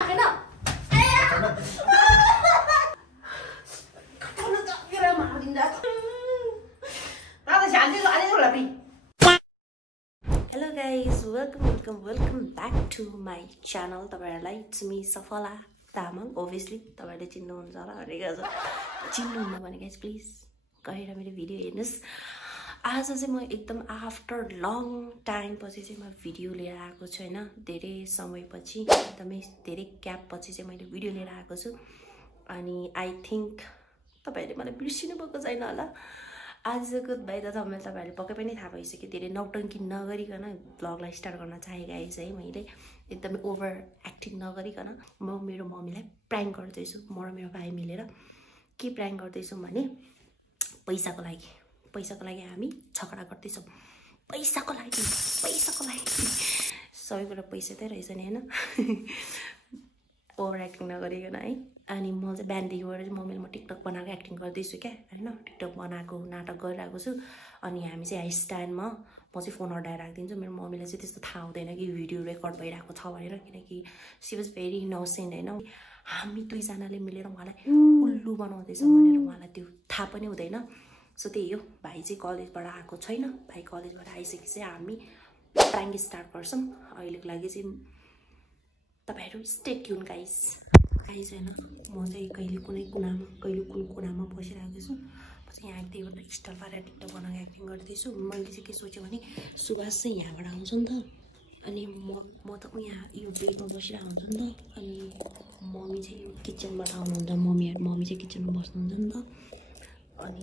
Hello guys, welcome back to my channel. तपाईहरुलाई it's me Saphala Tamang. Obviously तपाईहरुले चिन्नुहुन्छ होला भनेको छ. चिन्नुहुन्न भने गाइस प्लिज गएर मेरो भिडियो हेर्नुस्. आज चाहिँ म एकदम आफ्टर लङ टाइम पछि चाहिँ म भिडियो लिएर आएको छु हैन. धेरै समयपछि एकदमै धेरै ग्याप पछि चाहिँ मैले भिडियो लिएर आएको छु. अनि आई थिंक तपाईहरुले मलाई बिर्सिनु भएको छैन होला. आजको बाइ द थम्बनेल तपाईहरुले पक्कै पनि थाहा भइसक्यो. धेरै नौटंकी नगरिकन ब्लगलाई स्टार्ट गर्न चाहे गाइस है. मैले एकदमै ओभर एक्टिङ नगरिकन म मेरो मम्मीलाई प्राङ्क गर्दैछु. म र मेरो भाइ मिलेर के प्राङ्क गर्दैछौँ भने पैसाको लागि हामी झगडा गर्दैछौँ. पैसाको लागि सबै कुरा पैसा त रहेछ नि हैन. ओभर एक्टिङ नगरिकन है. अनि म चाहिँ बिहानदेखिबाट चाहिँ मम्मीले म टिकटक बनाएको एक्टिङ गर्दैछु क्या हैन. टिकटक बनाएको नाटक गरिरहेको छु. अनि हामी चाहिँ यहाँ स्ट्यान्डमा म चाहिँ फोन हटाएर राखिदिन्छु. मेरो मम्मीलाई चाहिँ त्यस्तो थाहा हुँदैन कि भिडियो रेकर्ड भइरहेको छ भनेर, किनकि सी वाज भेरी इनोसेन्ट हैन. हामी दुईजनाले मिलेर उहाँलाई उल्लु बनाउँदैछौँ भनेर उहाँलाई त्यो थाहा पनि हुँदैन. सो त्यही हो. भाइ चाहिँ कलेजबाट आएको छैन. भाइ कलेजबाट आइसकेपछि हामी प्राङ्क स्टार्ट गर्छौँ. अहिलेको लागि चाहिँ तपाईहरु स्टे ट्युन गाइस हैन. म चाहिँ कहिले कुनै कुनामा कहिले कुन कुनामा बसिरहेको छु. म चाहिँ यहाँ एकैवटा स्टल पारेर टिकटक बनाएको एक्टिङ गर्दैछु. मैले चाहिँ के सोचेँ भने सुभाष चाहिँ यहाँबाट आउँछ नि त. अनि म त यहाँ यो बेडमा बसिरहेको हुन्छु नि त. अनि मम्मी चाहिँ यो किचनबाट आउनुहुन्छ. मम्मी चाहिँ किचनमा बस्नुहुन्छ नि त. अनि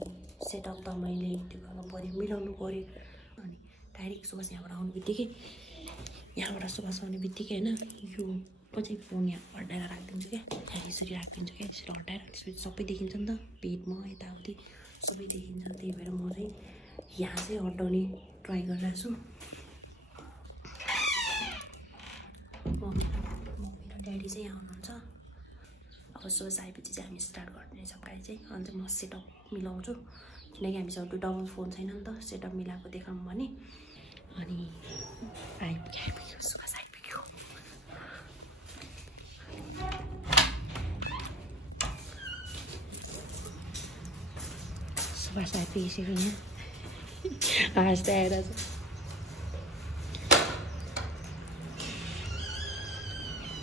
सेटअप त मैले त्यो गर्नु पर्यो, मिलाउनु पर्यो. अनि डाइरेक्ट सुभाष यहाँबाट आउने बित्तिकै हैन यो म चाहिँ फोन यहाँ हटाएर राखिदिन्छु क्या. यहाँ यसरी राखिदिन्छु क्या. यसरी हटाएर त्यसपछि सबै देखिन्छ नि त. बेडमा यताउति सबै देखिन्छ. त्यही भएर म चाहिँ यहाँ चाहिँ हटाउने ट्राई गरिरहेको छु. मम्मी र ड्याडी चाहिँ यहाँ हुनुहुन्छ. अब सुभाष आएपछि चाहिँ हामी स्टार्ट गर्नेछौँ गाई चाहिँ. अन्त म सेटअप मिलाउँछु किनकि हामीसँग डबल फोन छैन नि त. सेटअप मिलाएको देखाउँ भने. अनि आइपुग्यो सुभाष आइपुग्यो. सुभाष आइपुगिसक्यो यहाँ. हाँस्दै आइरहेछ.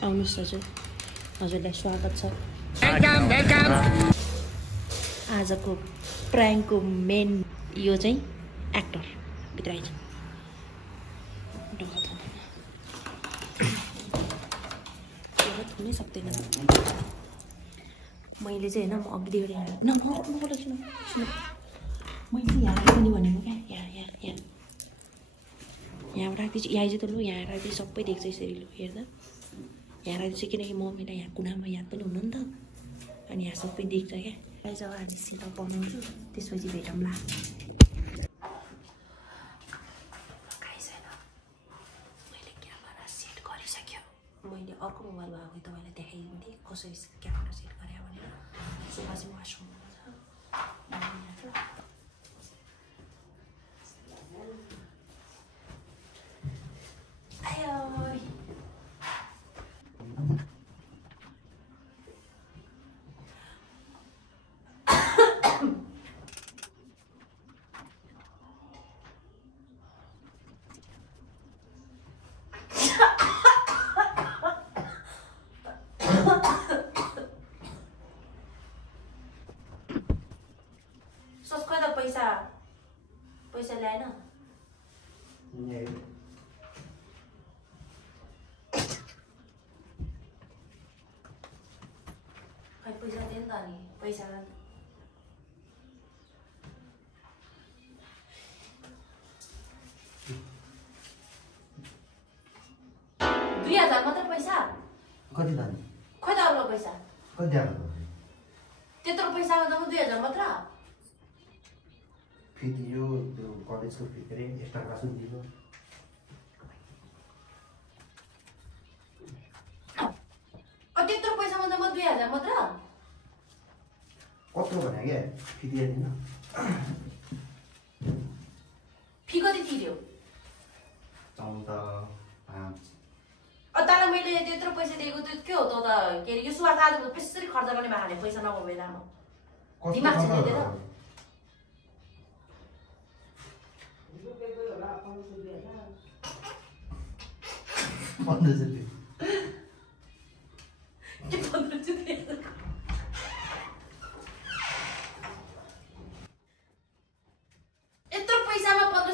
आउनुहोस् हजुरलाई स्वागत छ. आजको प्राङ्कको मेन यो चाहिँ एक्टर भित्र आइज थुनै सक्दैन. मैले चाहिँ हैन म अघिदेखि मैले यहाँ राख्ने भनेको क्या. यहाँ राख्दैछु. यहाँ चाहिँ त लु यहाँ राख्दै सबै देख्छ यसरी. लु हेर्दा यहाँ राख्दैछु किनकि मम्मीलाई यहाँ कुनामा याद पनि हुनु नि त. अनि यहाँ सबै देख्छ क्या. जब हामी सेटअप बनाउँछु त्यसपछि भेटौँला. मैले क्यामेरा सेट गरिसक्यो. मैले अर्को मोबाइल भएको तपाईँलाई देखाइदिन्थेँ कसरी क्यामेरा सेट गरे भनेर. सुभाष वासरुममा छ. पैसा ल्याएन. खै पैसा दिए नि त. अनि पैसा 2000 मात्र पैसा कति दाम? खै त अरूको पैसा कति दाम? त्यत्रो पैसामा त म 2000 मात्र. फी दियो, त्यो कलेजको फी रे एक्स्ट्रा क्लास दियो. त्यत्रो पैसामा त म 2000 मात्र. कत्रो भने के फी दिएन. फी कति तिर्यो? 14, 5. तर मैले त्यो त त्यत्रो पैसा दिएको त्यो के हो त के अरे यो सुवास आज त्यसरी खर्च गर्ने भए पैसा नभएको बेलामा दिमाग छैन तेरो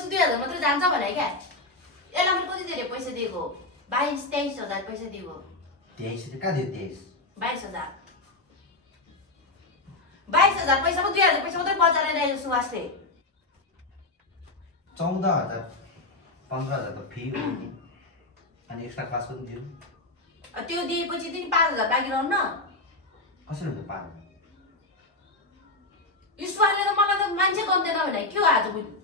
1500-2000 मात्र जान्छ भने क्या यसलाई कति धेरै पैसा दिएको 22-23,000 पैसा दिएको 23 कहाँ दियो 22,000 22,000 पैसामा 2,000 पैसा मात्रै बचाएर ल्यायो सुवासले 14,000 15,000 त फी हो नि अनि एक्स्ट्रा क्लास पनि दियो त्यो दिएपछि तिमी 5,000 बाँकी रहन्न कसरी हुन्छ 5,000 यो सुवासले त मलाई त मान्छे गन्दैन भने के हो आज बुझ्नु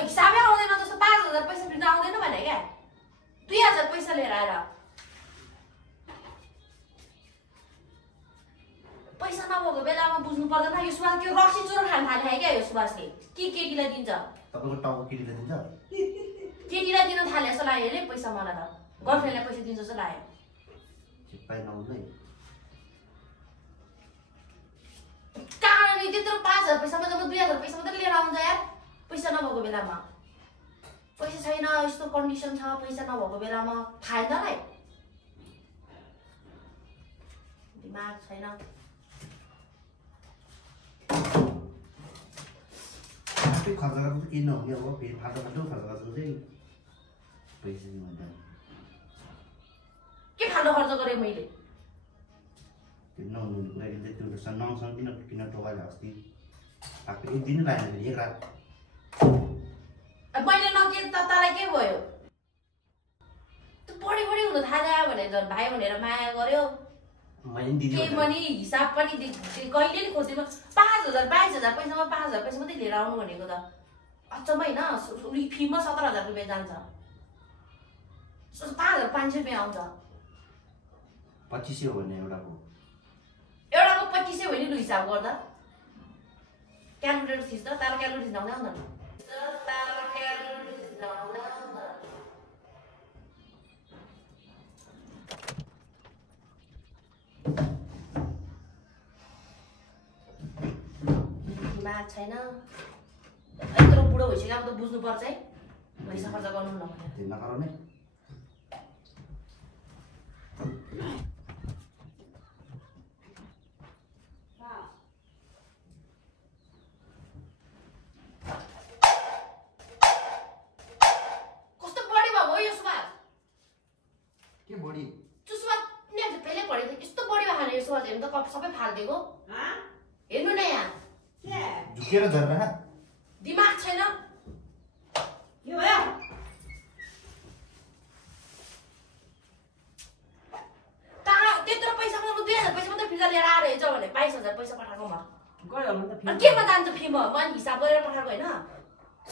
हिसाबै आउँदैन जस्तो 5,000 पैसा फिर्ता आउँदैन भने क्या 2,000 पैसा लिएर आएर पैसा नभएको बेलामा बुझ्नु पर्दैन यो सुवास के रक्सी चुरो खान थाले क्या यो सुवासले के केटीलाई दिन्छ तपाईको टाउको केटीलाई दिन्छ केटीलाई दिन थाले जस्तो लाग्यो अरे पैसा मलाई त गर्लफ्रेन्डलाई पैसा दिन्छ जस्तो लाग्यो चिप्पाइ नहुँदै कारण त्यत्रो 5,000 पैसामा जब 2,000 पैसा मात्रै लिएर आउँछ यार पैसा नभएको बेलामा पैसा छैन यस्तो कन्डिसन छ पैसा नभएको बेलामा थाहा तँलाई दिमाग छैन त्यो खर्च गर्नु किन नहुने अब फेरि फाल्टो खर्च गर्नु चाहिँ पैसा दिनु के फाल्टो खर्च गरेँ मैले त्यो नहुने कुरा चाहिँ त्यो नङसँग किन टोकाले अस्ति एक दिन लागेन फेरि एक रात मैले नके तँलाई के भयो त्यो बढी हुन थाल्यो भने झन् भाइ भनेर माया गर्यो के पनि हिसाब पनि कहिले नि खोज्दिनँ 5,000 22,000 पैसामा 5,000 पैसा मात्रै लिएर आउनु भनेको त अचम्म होइन फीमा 17,000 रुपियाँ जान्छ 5,500 रुपियाँ आउँछ 2500 हो भने एउटाको 2500 हो नि लु हिसाब गर्दा क्यालकुलेटर थिच्दा तारो क्यालकुलेटर थिच्दा आउँदैन दिमाग छैन यत्रो बुढो भइसक्यो अब त बुझ्नुपर्छ है पैसा खर्च गर्नु नगराउने कस्तो बढी भयो यो सुवास के बढी सुवास नि आज पहिले पढेको यस्तो बढी भयो यो सुवास हेर्नु त सबै फालिदिएको हेर्नु न यहाँ झुकेर झर्रा दिमाग छैन के भयो त्यत्रो पैसा मात्र 2,000 पैसा मात्रै फिर्ता लिएर आएर हेर्छ भने 22,000 पैसा पठाएको म गयो भने त केमा जान्छ फेमा मैले हिसाब गरेर पठाएको होइन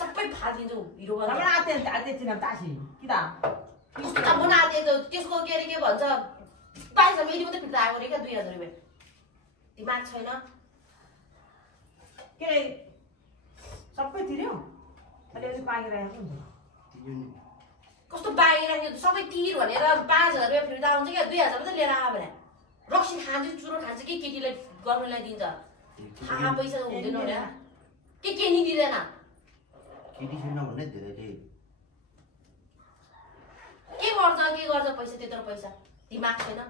सबै फालिदिन्छु हिरो गरेर आते चिना तासी किता कस्तो अब नाते त त्यसको के अरे के भन्छ 22,000 मेरी मात्रै फिर्ता आएको रे क्या 2,000 रुपियाँ दिमाग छैन के सबै तिर्यो अहिले बाँकी राखेको हुन्छ कस्तो बाँकी राख्यो सबै तिर भनेर 5,000 रुपियाँ फिर्ता आउँछ क्या 2,000 मात्रै लिएर आयो भने रक्सी खान्छ चुरो खान्छ कि केटीलाई गर्नेलाई दिन्छ थाहा पैसा हुँदैन होला के नि दिँदैन केटी छैन भन्ने धेरैले के गर्छ पैसा त्यत्रो पैसा दिमाग छैन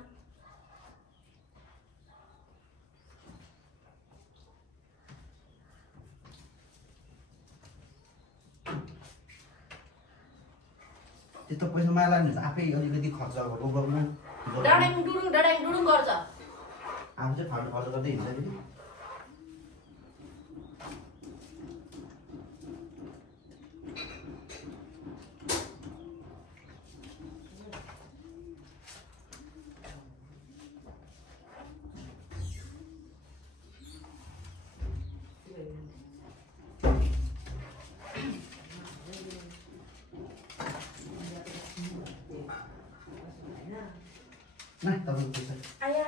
त्यस्तो पैसा माया लाग्ने आफै अलिकति खर्च गर्नु डडाङ डुडुङ गर्छ आफू चाहिँ फाल्टो खर्च गर्दै हिँड्छ फेरि आया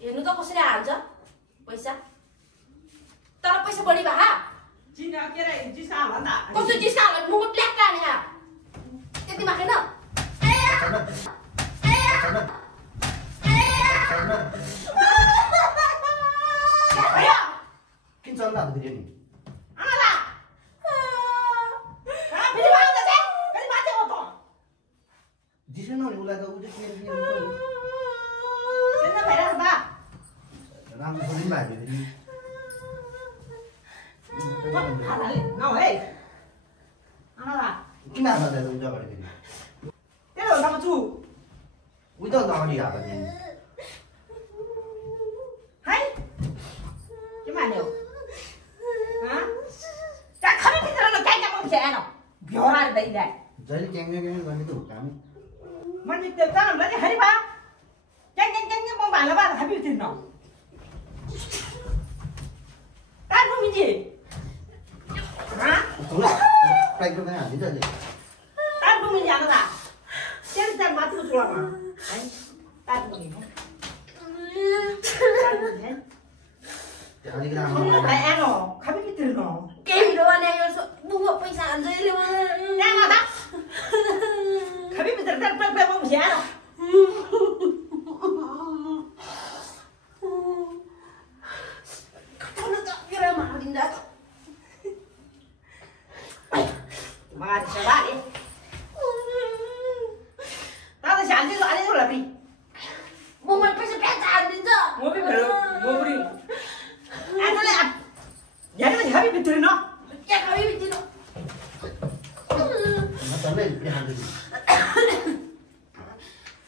हेर्नु त कसरी हाल्छ पैसा तर पैसा बढी भए कस्तो जिस्काला मुख ब्ल्याक काने यहाँ त्यति माखेन किन चल्ला अब फेरि नि जिस्कै नहुने उसलाई त उ चाहिँ राम्रो पनि भएको फेरि किन हाल्दा त उता गरेको फेरि उता अगाडि हाल्दा नि जहिले क्याङ गर्ने त हो काम प्राइभेट कहाँ हालिदिन्छ अहिले अलिक राम्रो केही बनायो बुबा पैसा हाल्छ यसले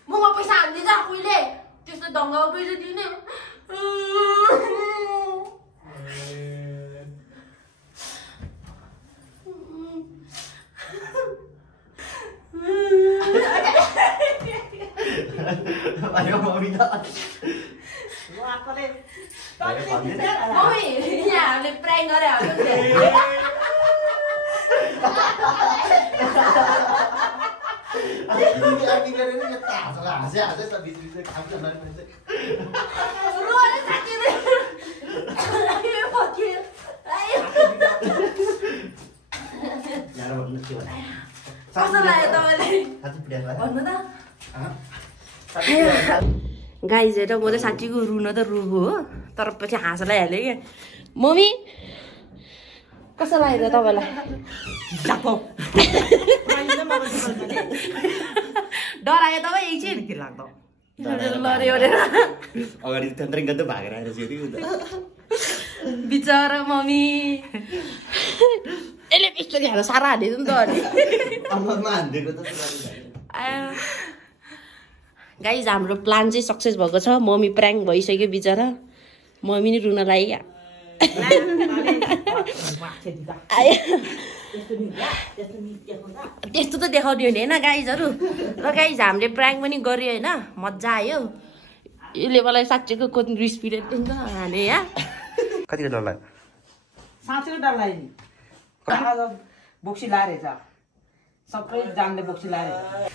ममा पैसा हालिदिन्छ उहिले त्यस्तो ढङ्गको पैसा दिने मम्मी यहाँ हामीले प्राङ्क गरे गाई चाहिँ म चाहिँ साँच्चीको रुन त रुगो हो तर पछि हाँस लगाइहाल्यो क्या मम्मी कस्तो लाग्यो तपाईँलाई डरायो तपाईँ एकछिन के लाग्दो अगाडि त्यहाँ भागेर आएर बिचरा मम्मी यसले पिस्टोली हाल्नु साह्रो हालिदियो नि त गाइज हाम्रो प्लान चाहिँ सक्सेस भएको छ मम्मी प्राङ्क भइसक्यो बिचरा मम्मी नि रुन लाग्यो त्यस्तो त देखाउने होइन गाइजहरू र गाइज हामीले प्राङ्क पनि गर्यो होइन मजा आयो यसले मलाई साँच्चैको कति रिस पिरियड दिन्छ हाने यहाँ कतिको डर लाग्यो साँच्चै डर लाग्यो बोक्सी लाएर सबै जानले बोक्सी लाएर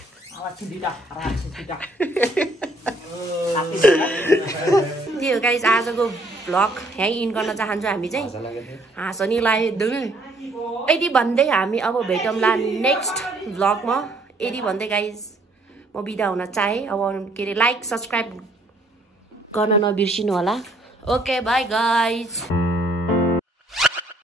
त्यो गाइज आजको भ्लग यहीँ इन गर्न चाहन्छु हामी चाहिँ हाँस नि लाग्यो एकदमै यति भन्दै हामी अब भेटौँला नेक्स्ट भ्लगमा यति भन्दै गाइज म बिदा हुन चाहेँ अब के अरे लाइक सब्सक्राइब गर्न नबिर्सिनु होला ओके बाई गाइज